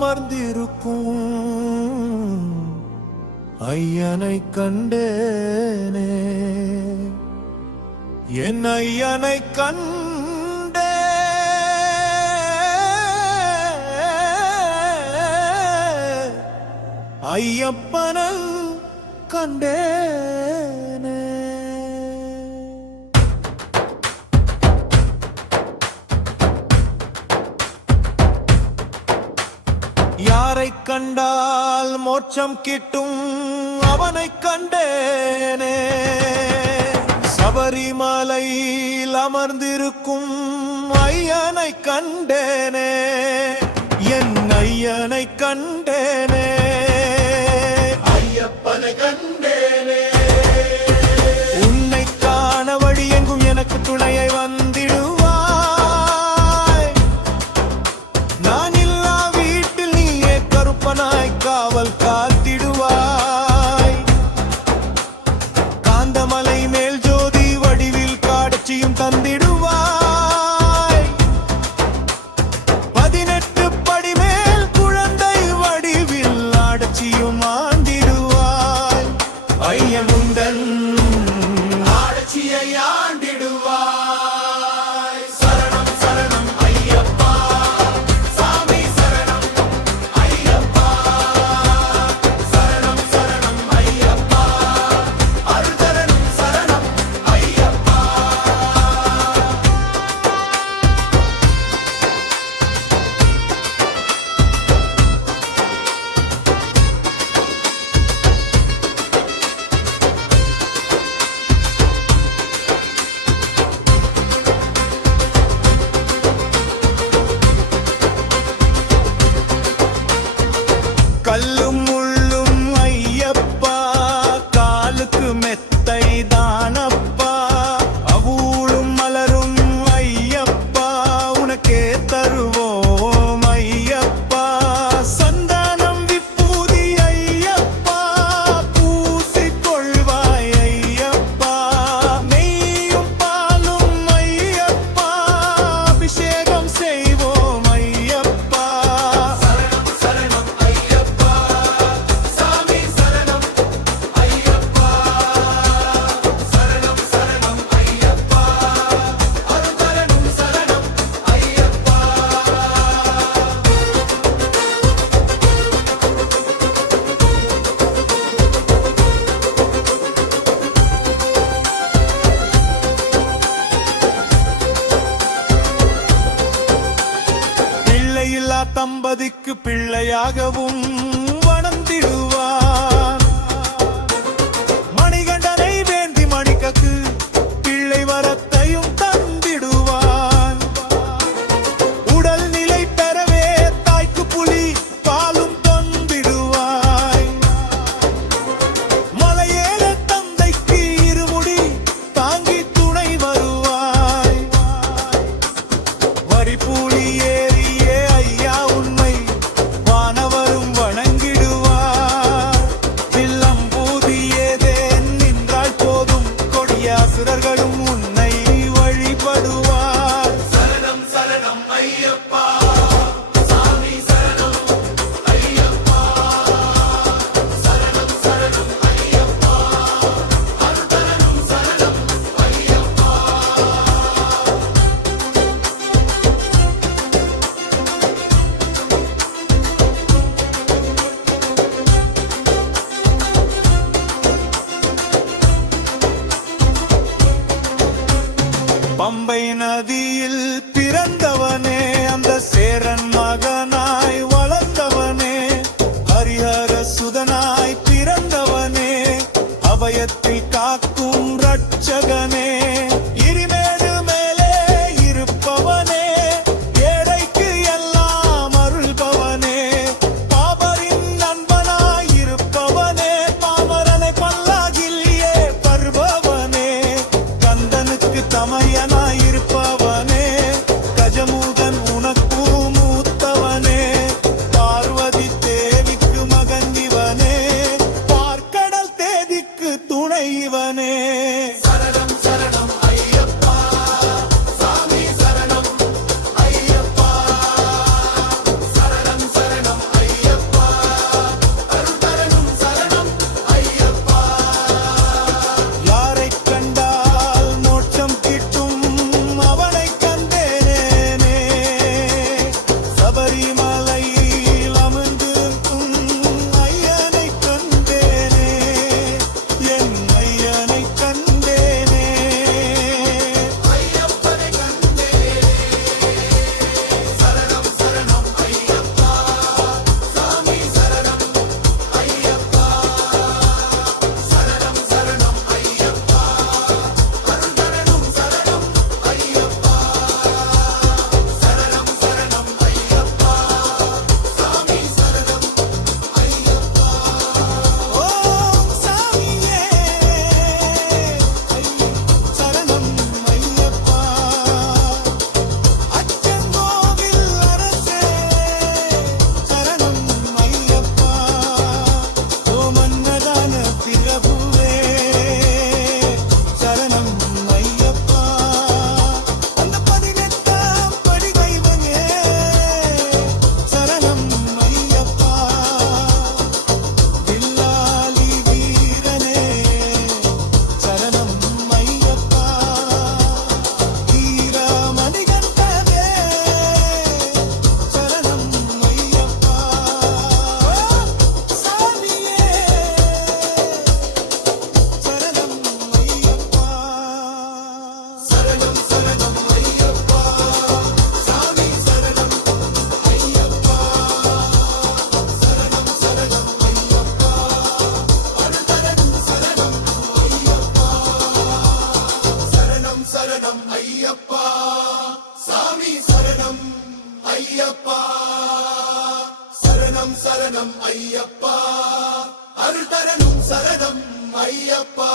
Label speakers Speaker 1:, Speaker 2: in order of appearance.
Speaker 1: அமர்ந்திருக்கும். ஐயனை கண்டேனே. என் ஐயனை கண்டே. ஐயப்பனை கண்டே. யாரை கண்டால் மோட்சம் கிட்டும்? அவனை கண்டேனே. சபரிமலையில் அமர்ந்திருக்கும் ஐயனை கண்டேனே. என் ஐயனை கண்டேனே. வனமாகவும் வனம் ஐயப்பா. பம்பை நதியில் பிறந்தவனே அந்த சேரன் மகனாய் வளர்ந்தவனே ஹரிஹர சுதனாய் பிறந்தவனே அபயத்தில் காக்கும் ரட்சகனே இரிமேடு மேலே இருப்பவனே ஏழைக்கு எல்லாம் அருள்பவனே பாபரின் நண்பனாய் இருப்பவனே பாமரனை பல்லாகில்லையே தேவனே ஐயப்பா. சரணம் சரணம் ஐயப்பா. அருள் தரணும் சரணம் ஐயப்பா.